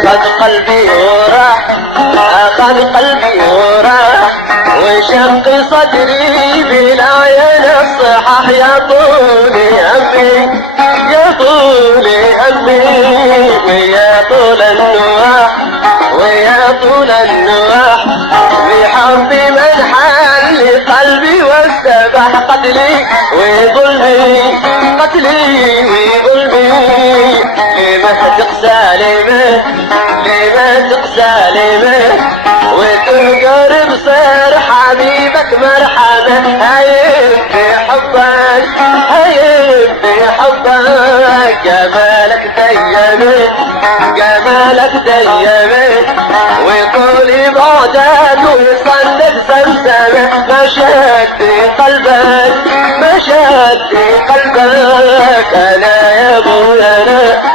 قد قلبي وراح، قد قلبي وراح، وشق صدري بالعين الصحاح. يا طول أمي يا طول أمي، ويا طول النواح ويا طول النواح، بحب من حل قلبي واستباح. قتلي وظلمي قتلي وظلمي، لما تقسى لما تقسى لما، وتنقر بصير حبيبك مرحبا. هايب في حبك هايب في حبك، جمالك ديمي جمالك ديمي، وطولي بعدك وصندك سمسمة. مشت في قلبك مشت في قلبك، انا يا ابويا انا